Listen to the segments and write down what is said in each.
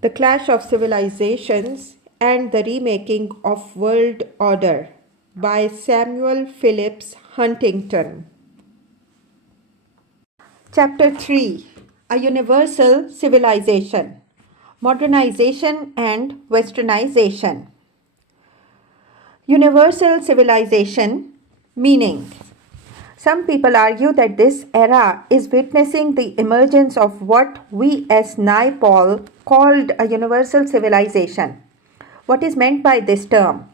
The Clash of Civilizations and the Remaking of World Order by Samuel Phillips Huntington. Chapter 3: A Universal Civilization, Modernization and Westernization. Universal civilization meaning. Some people argue that this era is witnessing the emergence of what V.S. Naipaul called a universal civilization. What is meant by this term?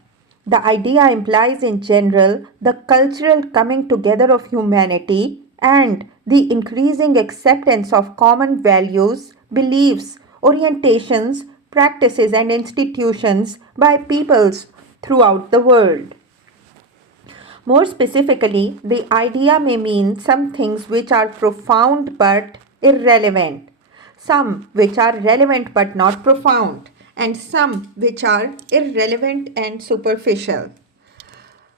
The idea implies in general the cultural coming together of humanity and the increasing acceptance of common values, beliefs, orientations, practices, and institutions by peoples throughout the world. More specifically, the idea may mean some things which are profound but irrelevant, some which are relevant but not profound, and some which are irrelevant and superficial.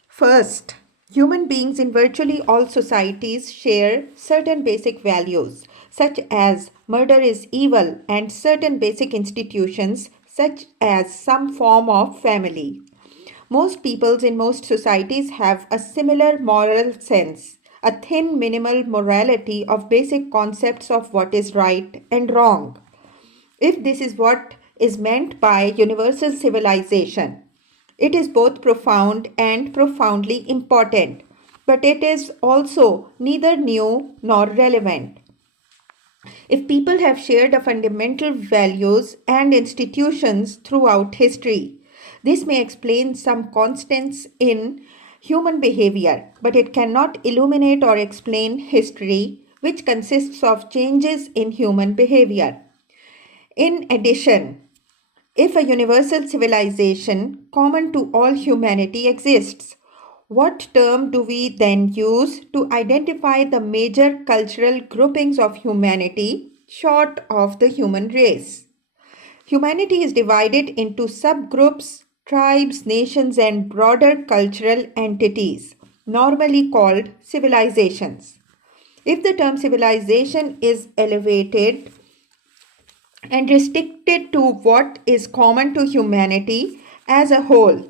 First, human beings in virtually all societies share certain basic values, such as murder is evil, and certain basic institutions, such as some form of family. Most peoples in most societies have a similar moral sense, a thin minimal morality of basic concepts of what is right and wrong. If this is what is meant by universal civilization, it is both profound and profoundly important, but it is also neither new nor relevant. If people have shared a fundamental values and institutions throughout history, this may explain some constants in human behavior, but it cannot illuminate or explain history, which consists of changes in human behavior. In addition, if a universal civilization common to all humanity exists, what term do we then use to identify the major cultural groupings of humanity short of the human race? Humanity is divided into subgroups, tribes, nations, and broader cultural entities, normally called civilizations. If the term civilization is elevated and restricted to what is common to humanity as a whole,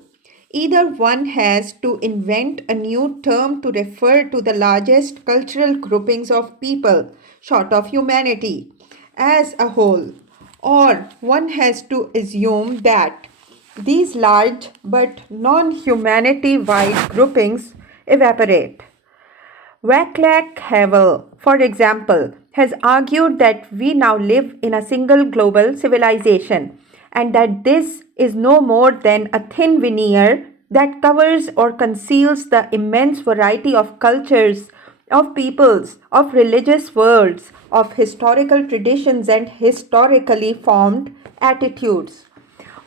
either one has to invent a new term to refer to the largest cultural groupings of people, short of humanity, as a whole, or one has to assume that these large but non-humanity wide groupings evaporate. Vaclav Havel, for example, has argued that we now live in a single global civilization and that this is no more than a thin veneer that covers or conceals the immense variety of cultures, of peoples, of religious worlds, of historical traditions and historically formed attitudes,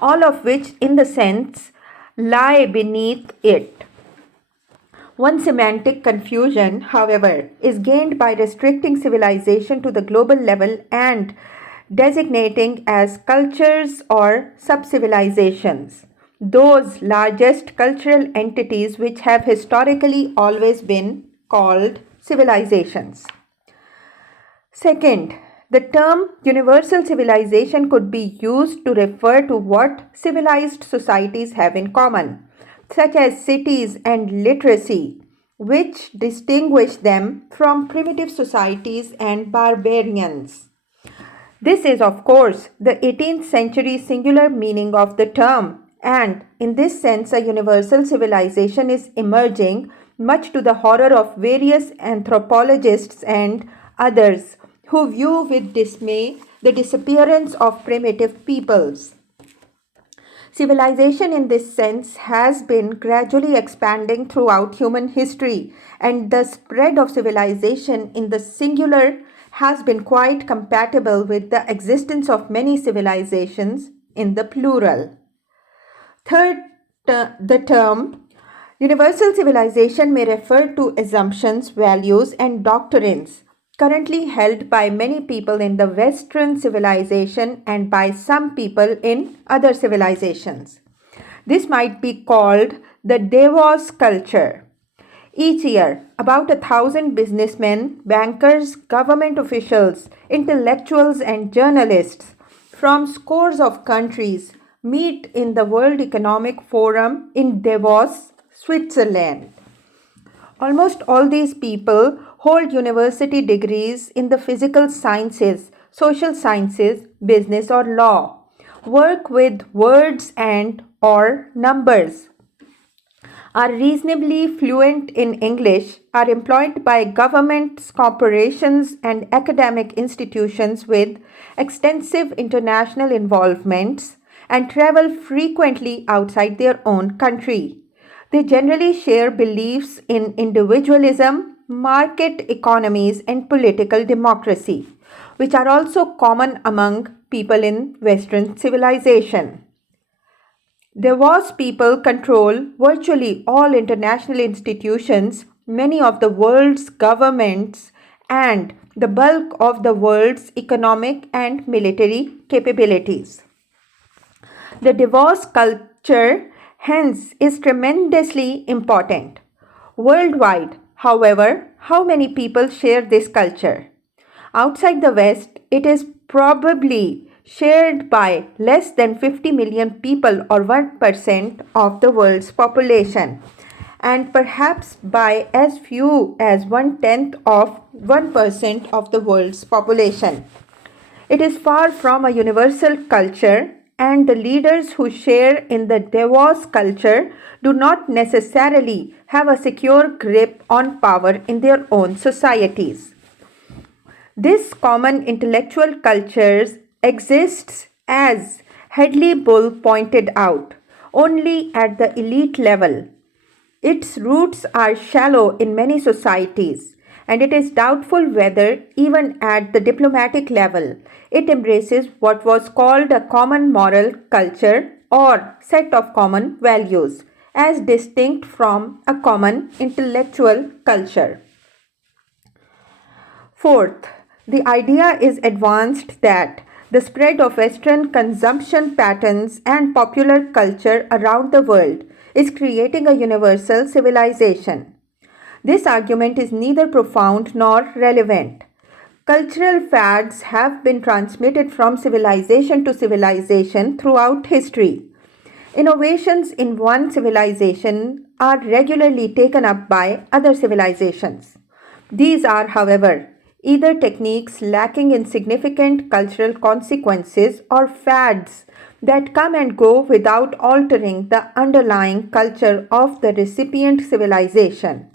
all of which, in the sense, lie beneath it. One semantic confusion, however, is gained by restricting civilization to the global level and designating as cultures or sub-civilizations those largest cultural entities which have historically always been called civilizations. Second, the term universal civilization could be used to refer to what civilized societies have in common, such as cities and literacy, which distinguish them from primitive societies and barbarians. This is, of course, the 18th century singular meaning of the term, and in this sense, a universal civilization is emerging, much to the horror of various anthropologists and others who view with dismay the disappearance of primitive peoples. Civilization in this sense has been gradually expanding throughout human history, and the spread of civilization in the singular has been quite compatible with the existence of many civilizations in the plural. Third, the term universal civilization may refer to assumptions, values, and doctrines currently held by many people in the Western civilization and by some people in other civilizations. This might be called the Davos culture. Each year, about 1,000 businessmen, bankers, government officials, intellectuals, and journalists from scores of countries meet in the World Economic Forum in Davos, Switzerland. Almost all these people hold university degrees in the physical sciences, social sciences, business or law, work with words and or numbers, are reasonably fluent in English, are employed by governments, corporations, and academic institutions with extensive international involvements, and travel frequently outside their own country. They generally share beliefs in individualism, market economies, and political democracy, which are also common among people in Western civilization. Davos people control virtually all international institutions, many of the world's governments, and the bulk of the world's economic and military capabilities. The Davos culture, hence, is tremendously important. Worldwide, however, how many people share this culture? Outside the West, it is probably shared by less than 50 million people or 1% of the world's population, and perhaps by as few as 1/10 of 1% of the world's population. It is far from a universal culture, and the leaders who share in the Davos culture do not necessarily have a secure grip on power in their own societies. This common intellectual culture exists, as Hedley Bull pointed out, only at the elite level. Its roots are shallow in many societies, and it is doubtful whether, even at the diplomatic level, it embraces what was called a common moral culture or set of common values, as distinct from a common intellectual culture. Fourth, the idea is advanced that the spread of Western consumption patterns and popular culture around the world is creating a universal civilization. This argument is neither profound nor relevant. Cultural fads have been transmitted from civilization to civilization throughout history. Innovations in one civilization are regularly taken up by other civilizations. These are, however, either techniques lacking in significant cultural consequences or fads that come and go without altering the underlying culture of the recipient civilization.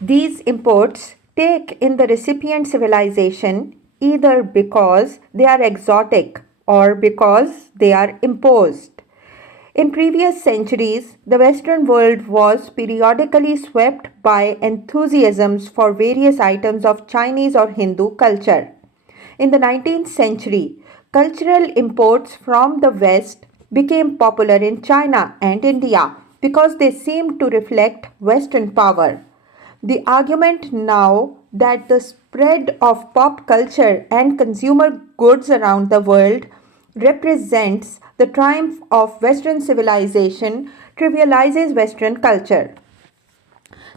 These imports take in the recipient civilization either because they are exotic or because they are imposed. In previous centuries, the Western world was periodically swept by enthusiasms for various items of Chinese or Hindu culture. In the 19th century, cultural imports from the West became popular in China and India because they seemed to reflect Western power. The argument now that the spread of pop culture and consumer goods around the world represents the triumph of Western civilization trivializes Western culture.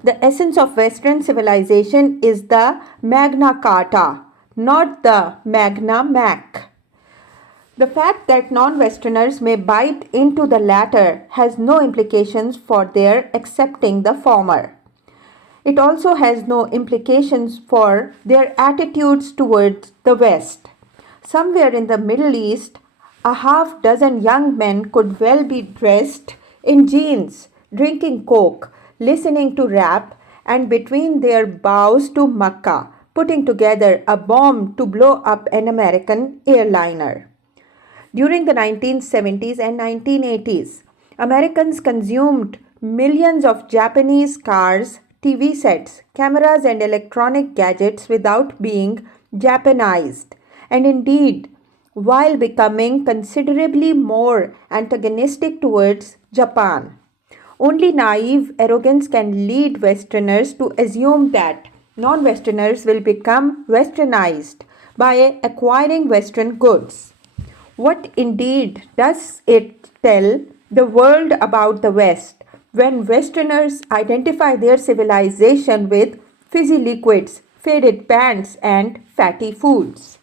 The essence of Western civilization is the Magna Carta, not the Magna Mac. The fact that non-Westerners may bite into the latter has no implications for their accepting the former. It also has no implications for their attitudes towards the West. Somewhere in the Middle East, a half dozen young men could well be dressed in jeans, drinking coke, listening to rap, and between their bows to Mecca, putting together a bomb to blow up an American airliner. During the 1970s and 1980s, Americans consumed millions of Japanese cars, TV sets, cameras, and electronic gadgets without being Japanized, and indeed, while becoming considerably more antagonistic towards Japan. Only naive arrogance can lead Westerners to assume that non-Westerners will become Westernized by acquiring Western goods. What indeed does it tell the world about the West when Westerners identify their civilization with fizzy liquids, faded pants, and fatty foods?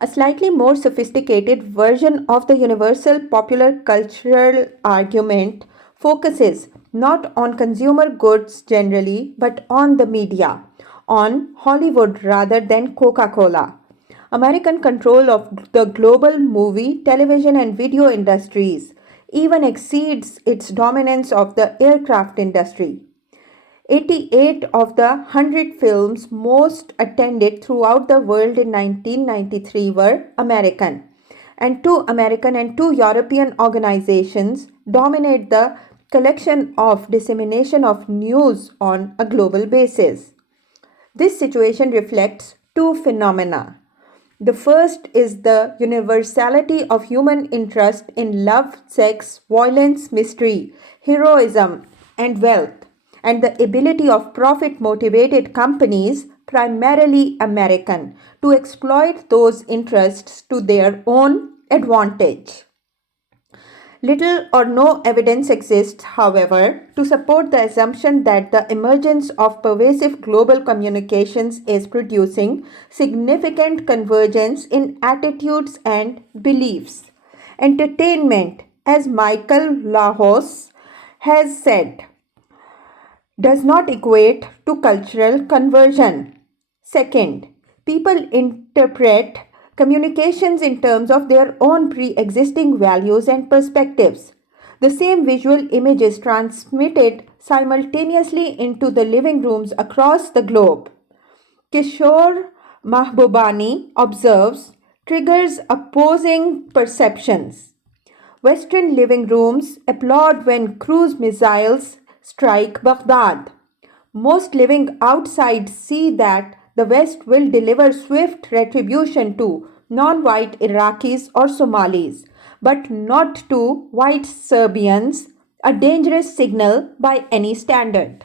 A slightly more sophisticated version of the universal popular cultural argument focuses not on consumer goods generally, but on the media, on Hollywood rather than Coca Cola. American control of the global movie, television, and video industries even exceeds its dominance of the aircraft industry. 88 of the 100 films most attended throughout the world in 1993 were American, and two American and two European organizations dominate the collection of dissemination of news on a global basis. This situation reflects two phenomena. The first is the universality of human interest in love, sex, violence, mystery, heroism, and wealth, and the ability of profit motivated companies, primarily American, to exploit those interests to their own advantage. Little or no evidence exists, however, to support the assumption that the emergence of pervasive global communications is producing significant convergence in attitudes and beliefs. Entertainment, as Michael Lahos has said, does not equate to cultural conversion. Second, people interpret communications in terms of their own pre existing values and perspectives. The same visual image is transmitted simultaneously into the living rooms across the globe. Kishore Mahbubani observes triggers opposing perceptions. Western living rooms applaud when cruise missiles strike Baghdad. Most living outside see that the West will deliver swift retribution to non white Iraqis or Somalis, but not to white Serbians, a dangerous signal by any standard.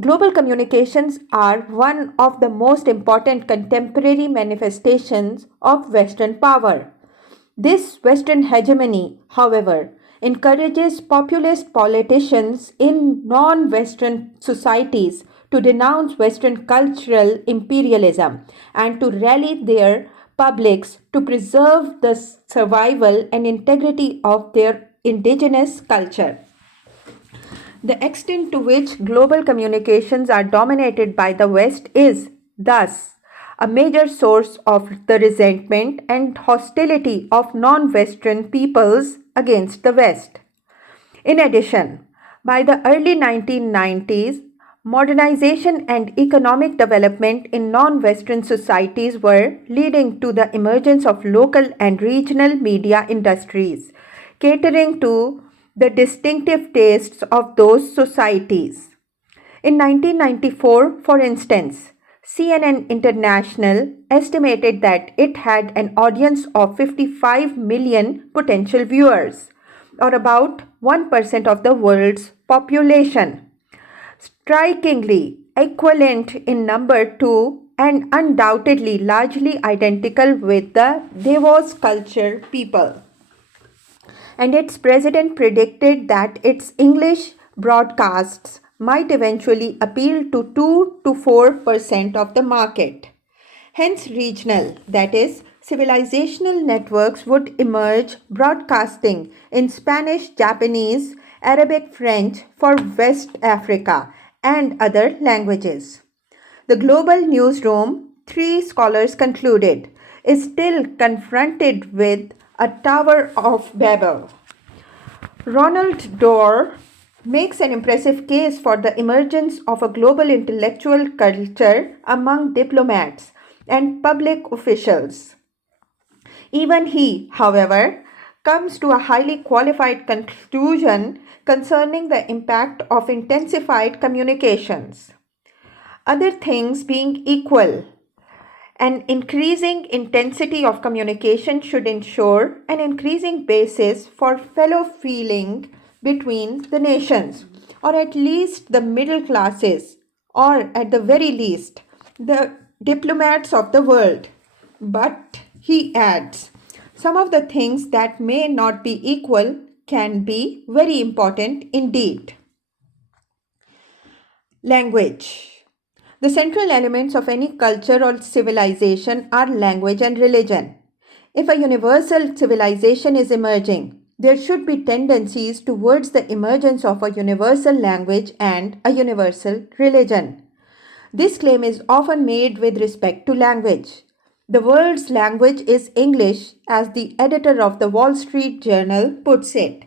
Global communications are one of the most important contemporary manifestations of Western power. This Western hegemony, however, encourages populist politicians in non Western societies to denounce Western cultural imperialism and to rally their publics to preserve the survival and integrity of their indigenous culture. The extent to which global communications are dominated by the West is, thus, a major source of the resentment and hostility of non Western peoples against the West. In addition, by the early 1990s, modernization and economic development in non Western societies were leading to the emergence of local and regional media industries, catering to the distinctive tastes of those societies. In 1994, for instance, CNN International estimated that it had an audience of 55 million potential viewers, or about 1% of the world's population. Strikingly equivalent in number to and undoubtedly largely identical with the Davos culture people. And its president predicted that its English broadcasts might eventually appeal to 2 to 4% of the market. Hence, regional, that is, civilizational networks would emerge broadcasting in Spanish, Japanese, Arabic, French for West Africa and other languages. The global newsroom, three scholars concluded, is still confronted with a Tower of Babel. Ronald Dorr makes an impressive case for the emergence of a global intellectual culture among diplomats and public officials. Even he, however, comes to a highly qualified conclusion concerning the impact of intensified communications. Other things being equal, an increasing intensity of communication should ensure an increasing basis for fellow feeling between the nations, or at least the middle classes, or at the very least, the diplomats of the world. But, he adds, some of the things that may not be equal can be very important indeed. Language. The central elements of any culture or civilization are language and religion. If a universal civilization is emerging, there should be tendencies towards the emergence of a universal language and a universal religion. This claim is often made with respect to language. The world's language is English, as the editor of the Wall Street Journal puts it.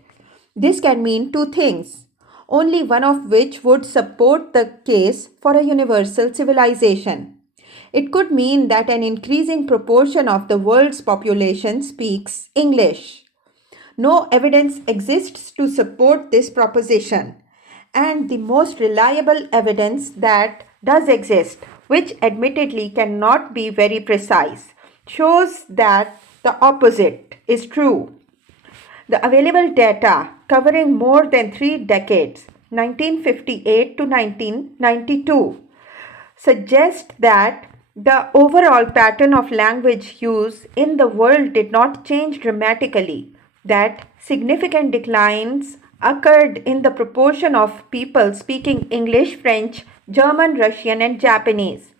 This can mean two things, only one of which would support the case for a universal civilization. It could mean that an increasing proportion of the world's population speaks English. No evidence exists to support this proposition, and the most reliable evidence that does exist, which admittedly cannot be very precise, shows that the opposite is true. The available data covering more than 3 decades, 1958 to 1992, suggest that the overall pattern of language use in the world did not change dramatically, that significant declines occurred in the proportion of people speaking English, French, German, Russian, and Japanese,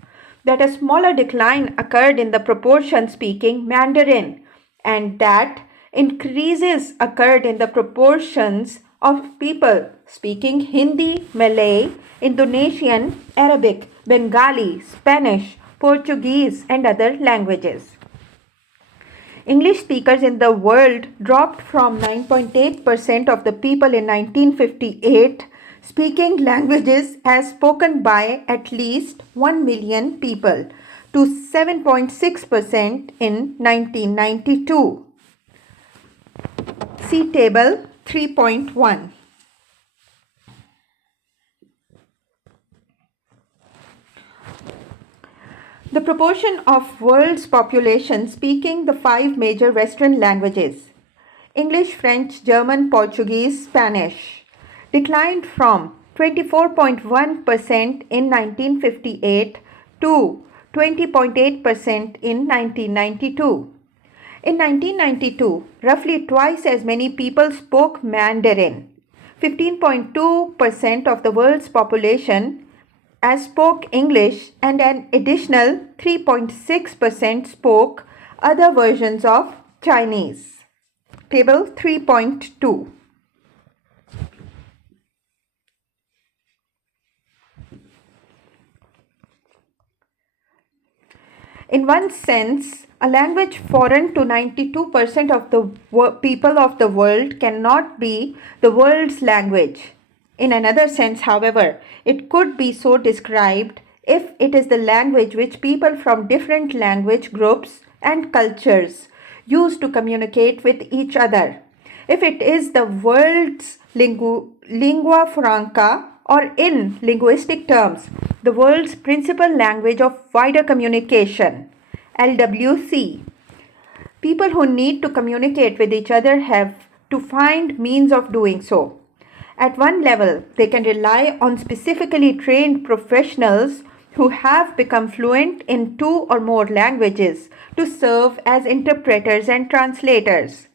that a smaller decline occurred in the proportion speaking Mandarin, and that increases occurred in the proportions of people speaking Hindi, Malay, Indonesian, Arabic, Bengali, Spanish, Portuguese, and other languages. English speakers in the world dropped from 9.8% of the people in 1958 speaking languages as spoken by at least 1 million people to 7.6% in 1992. See Table 3.1. The proportion of world's population speaking the 5 major Western languages, English, French, German, Portuguese, Spanish, declined from 24.1% in 1958 to 20.8% in 1992. In 1992, roughly twice as many people spoke Mandarin, 15.2% of the world's population as spoke English, and an additional 3.6% spoke other versions of Chinese. Table 3.2. In one sense, a language foreign to 92% of the people of the world cannot be the world's language. In another sense, however, it could be so described if it is the language which people from different language groups and cultures use to communicate with each other. If it is the world's lingua franca, or in linguistic terms, the world's principal language of wider communication, LWC. People who need to communicate with each other have to find means of doing so. At one level, they can rely on specifically trained professionals who have become fluent in 2 or more languages to serve as interpreters and translators.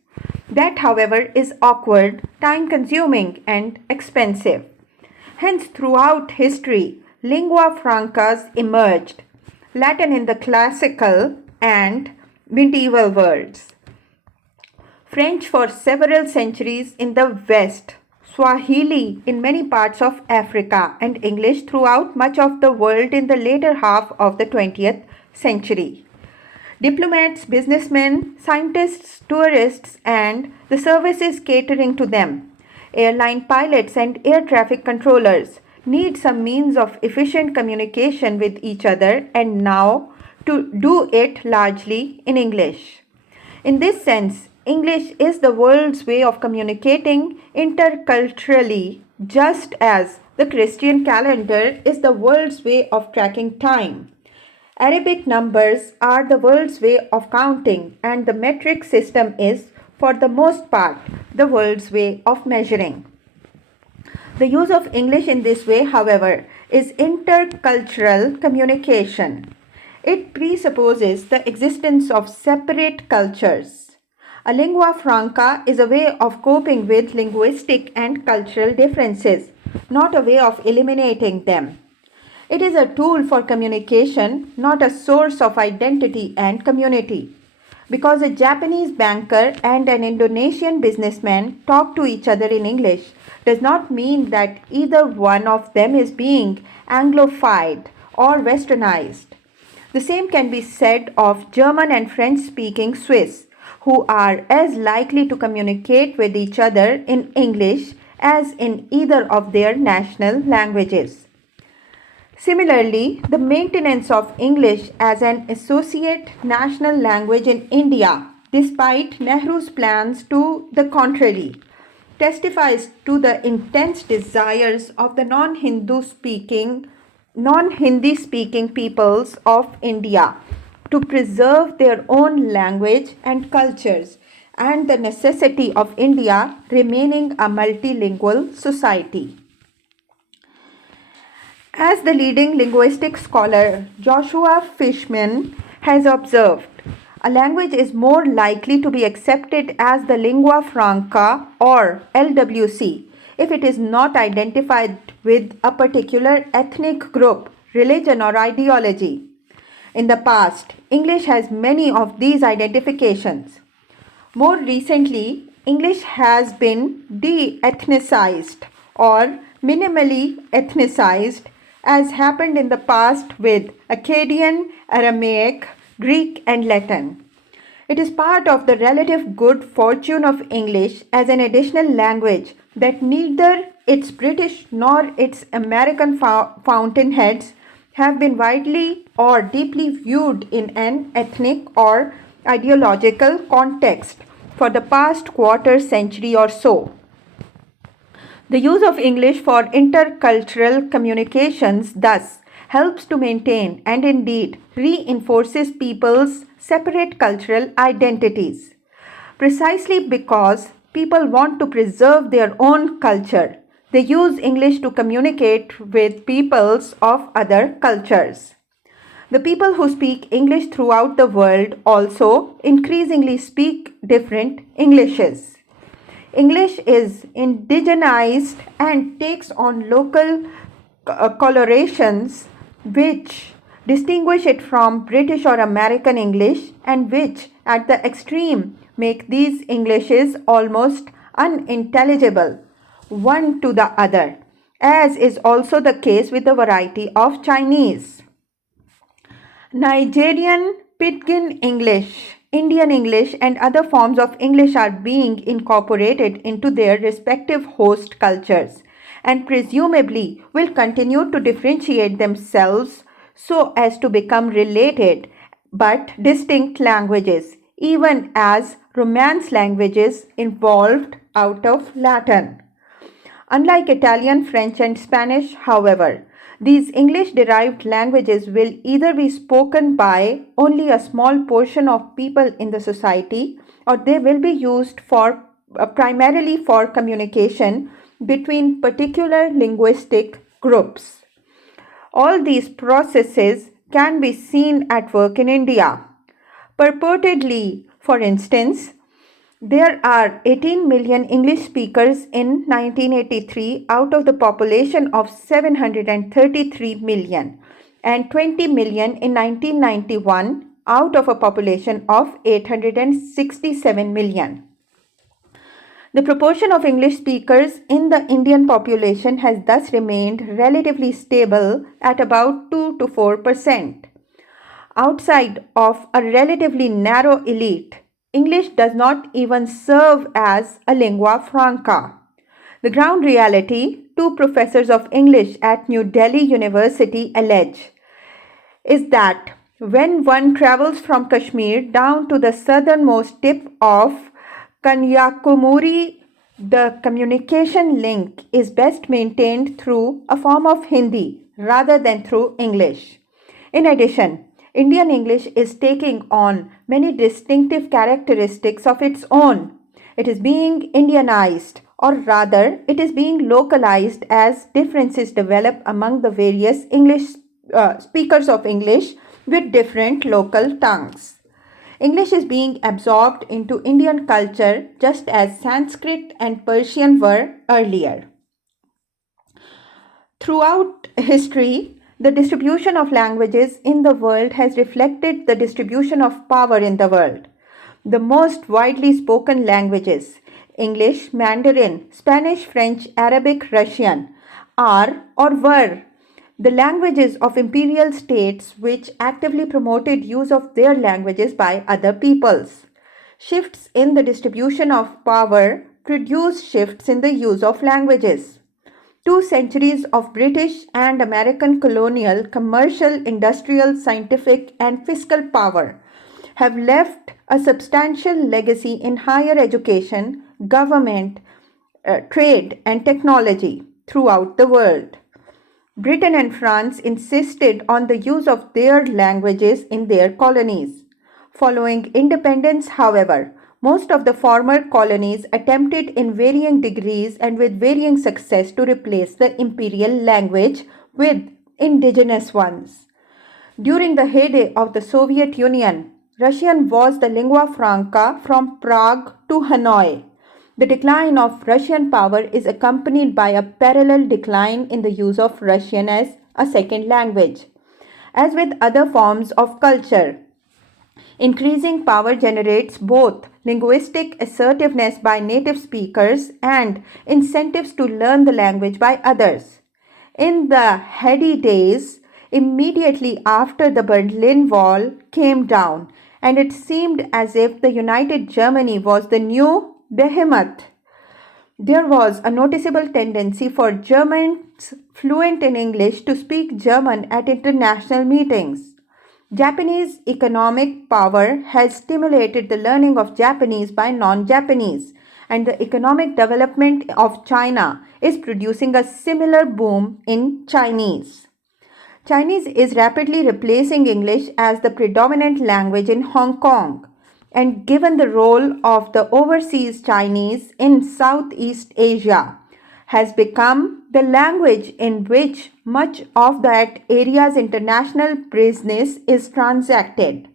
That, however, is awkward, time-consuming, and expensive. Hence, throughout history, lingua francas emerged, Latin in the classical and medieval worlds, French for several centuries in the West, Swahili in many parts of Africa, and English throughout much of the world in the later half of the 20th century. Diplomats, businessmen, scientists, tourists, and the services catering to them, airline pilots and air traffic controllers, need some means of efficient communication with each other, and now to do it largely in English. In this sense, English is the world's way of communicating interculturally, just as the Christian calendar is the world's way of tracking time. Arabic numbers are the world's way of counting, and the metric system is, for the most part, the world's way of measuring. The use of English in this way, however, is intercultural communication. It presupposes the existence of separate cultures. A lingua franca is a way of coping with linguistic and cultural differences, not a way of eliminating them. It is a tool for communication, not a source of identity and community. Because a Japanese banker and an Indonesian businessman talk to each other in English does not mean that either one of them is being Anglophiled or westernized. The same can be said of German and French speaking Swiss, who are as likely to communicate with each other in English as in either of their national languages. Similarly, the maintenance of English as an associate national language in India, despite Nehru's plans to the contrary, testifies to the intense desires of the non-Hindi speaking peoples of India to preserve their own language and cultures, and the necessity of India remaining a multilingual society. As the leading linguistic scholar Joshua Fishman has observed, a language is more likely to be accepted as the lingua franca or LWC if it is not identified with a particular ethnic group, religion, or ideology. In the past, English has many of these identifications. More recently, English has been de ethnicized or minimally ethnicized, as happened in the past with Akkadian, Aramaic, Greek, and Latin. It is part of the relative good fortune of English as an additional language that neither its British nor its American fountainheads have been widely or deeply viewed in an ethnic or ideological context for the past quarter century or so. The use of English for intercultural communications thus helps to maintain and indeed reinforces people's separate cultural identities. Precisely because people want to preserve their own culture, they use English to communicate with peoples of other cultures. The people who speak English throughout the world also increasingly speak different Englishes. English is indigenized and takes on local colorations which distinguish it from British or American English, and which at the extreme make these Englishes almost unintelligible one to the other, as is also the case with the variety of Chinese. Nigerian Pidgin English, Indian English, and other forms of English are being incorporated into their respective host cultures and presumably will continue to differentiate themselves so as to become related but distinct languages, even as Romance languages evolved out of Latin. Unlike Italian, French, and Spanish, however, these English-derived languages will either be spoken by only a small portion of people in the society, or they will be used for primarily for communication between particular linguistic groups. All these processes can be seen at work in India. Purportedly, for instance, there are 18 million English speakers in 1983 out of the population of 733 million, and 20 million in 1991 out of a population of 867 million. The proportion of English speakers in the Indian population has thus remained relatively stable at about 2 to 4%. Outside of a relatively narrow elite, English does not even serve as a lingua franca. The ground reality, two professors of English at New Delhi University allege, is that when one travels from Kashmir down to the southernmost tip of Kanyakumari, the communication link is best maintained through a form of Hindi rather than through English. In addition, Indian English is taking on many distinctive characteristics of its own. It is being Indianized, or rather, it is being localized as differences develop among the various speakers of English with different local tongues. English is being absorbed into Indian culture just as Sanskrit and Persian were earlier. Throughout history, the distribution of languages in the world has reflected the distribution of power in the world. the most widely spoken languages, English, Mandarin, Spanish, French, Arabic, Russian, are or were the languages of imperial states which actively promoted use of their languages by other peoples. Shifts in the distribution of power produce shifts in the use of languages. 2 centuries of British and American colonial, commercial, industrial, scientific, and fiscal power have left a substantial legacy in higher education, government, trade, and technology throughout the world. Britain and France insisted on the use of their languages in their colonies. Following independence, however, most of the former colonies attempted in varying degrees and with varying success to replace the imperial language with indigenous ones. During the heyday of the Soviet Union, Russian was the lingua franca from Prague to Hanoi. The decline of Russian power is accompanied by a parallel decline in the use of Russian as a second language. As with other forms of culture, increasing power generates both linguistic assertiveness by native speakers and incentives to learn the language by others. In the heady days, immediately after the Berlin Wall came down, and it seemed as if the United Germany was the new behemoth, there was a noticeable tendency for Germans fluent in English to speak German at international meetings. Japanese economic power has stimulated the learning of Japanese by non-Japanese, and the economic development of China is producing a similar boom in Chinese. Chinese is rapidly replacing English as the predominant language in Hong Kong, and given the role of the overseas Chinese in Southeast Asia, has become the language in which much of that area's international business is transacted.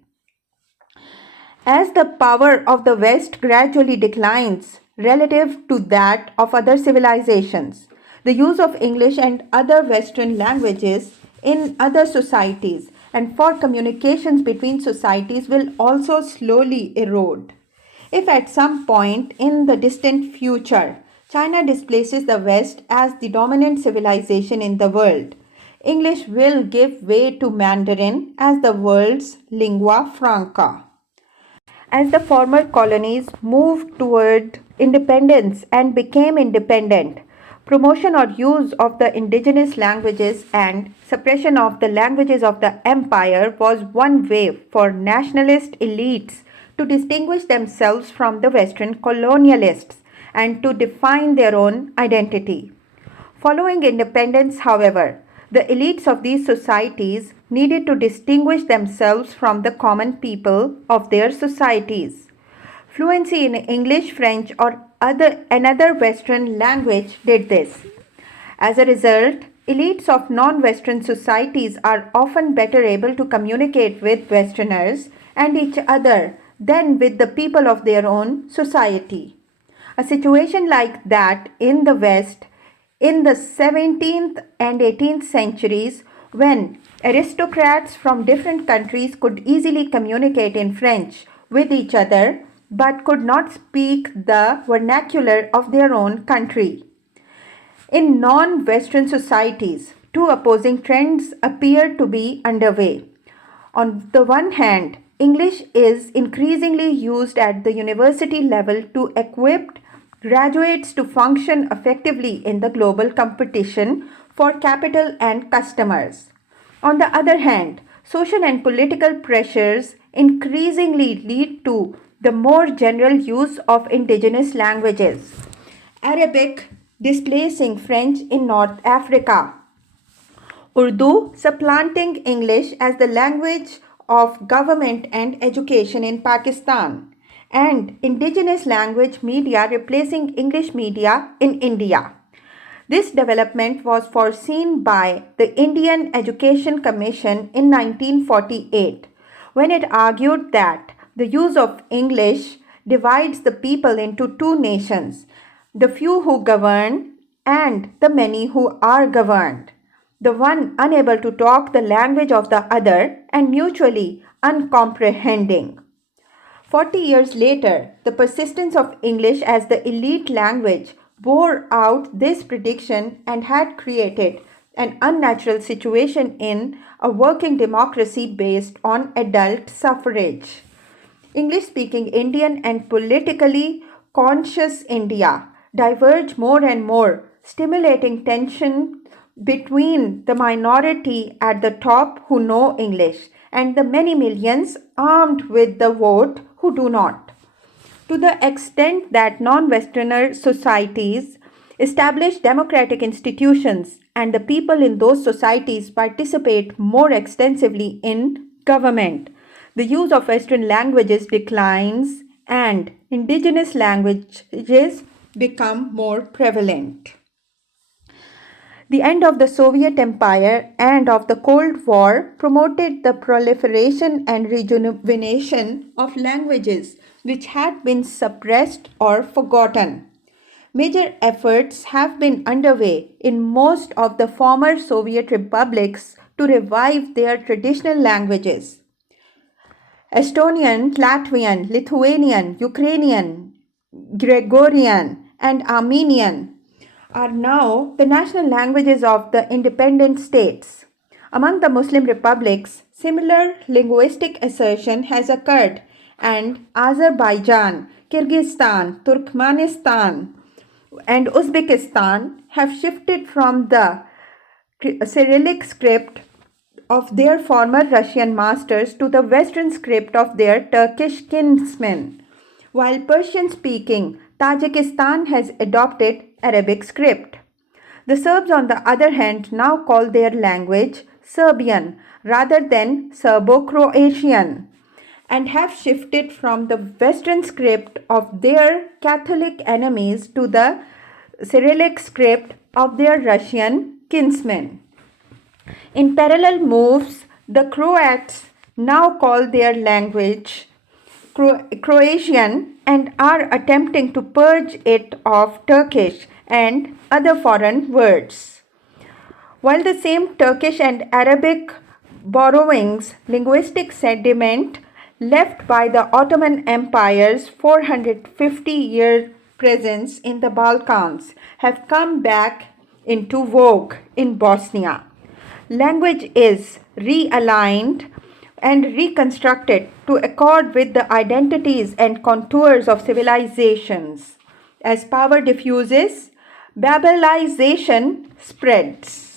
As the power of the West gradually declines relative to that of other civilizations, the use of English and other Western languages in other societies and for communications between societies will also slowly erode. If at some point in the distant future China displaces the West as the dominant civilization in the world, English will give way to Mandarin as the world's lingua franca. As the former colonies moved toward independence and became independent, promotion or use of the indigenous languages and suppression of the languages of the empire was one way for nationalist elites to distinguish themselves from the Western colonialists and to define their own identity. Following independence, however, the elites of these societies needed to distinguish themselves from the common people of their societies. Fluency in English, French, or another Western language did this. As a result, elites of non-Western societies are often better able to communicate with Westerners and each other than with the people of their own society. A situation like that in the West in the 17th and 18th centuries, when aristocrats from different countries could easily communicate in French with each other but could not speak the vernacular of their own country. In non-Western societies, two opposing trends appear to be underway. On the one hand, English is increasingly used at the university level to equip graduates to function effectively in the global competition for capital and customers. On the other hand, social and political pressures increasingly lead to the more general use of indigenous languages. Arabic displacing French in North Africa, Urdu supplanting English as the language of government and education in Pakistan, and indigenous language media replacing English media in India. This development was foreseen by the Indian Education Commission in 1948, when it argued that the use of English divides the people into two nations, the few who govern and the many who are governed, the one unable to talk the language of the other and mutually uncomprehending. 40 years later, the persistence of English as the elite language bore out this prediction and had created an unnatural situation in a working democracy based on adult suffrage. English speaking Indian and politically conscious India diverge more and more, stimulating tension between the minority at the top who know English and the many millions armed with the vote who do not. To the extent that non-Westerner societies establish democratic institutions and the people in those societies participate more extensively in government, the use of Western languages declines and indigenous languages become more prevalent. The end of the Soviet Empire and of the Cold War promoted the proliferation and rejuvenation of languages which had been suppressed or forgotten. Major efforts have been underway in most of the former Soviet republics to revive their traditional languages. Estonian, Latvian, Lithuanian, Ukrainian, Gregorian, and Armenian are now the national languages of the independent states. Among the Muslim republics, similar linguistic assertion has occurred, and Azerbaijan, Kyrgyzstan, Turkmenistan, and Uzbekistan have shifted from the Cyrillic script of their former Russian masters to the Western script of their Turkish kinsmen, while Persian-speaking Tajikistan has adopted Arabic script. The Serbs, on the other hand, now call their language Serbian rather than Serbo-Croatian and have shifted from the Western script of their Catholic enemies to the Cyrillic script of their Russian kinsmen. In parallel moves, the Croats now call their language Croatian and are attempting to purge it of Turkish and other foreign words. While the same Turkish and Arabic borrowings, linguistic sediment left by the Ottoman Empire's 450-year presence in the Balkans have come back into vogue in Bosnia. Language is realigned and reconstructed to accord with the identities and contours of civilizations. As power diffuses, Babelization spreads.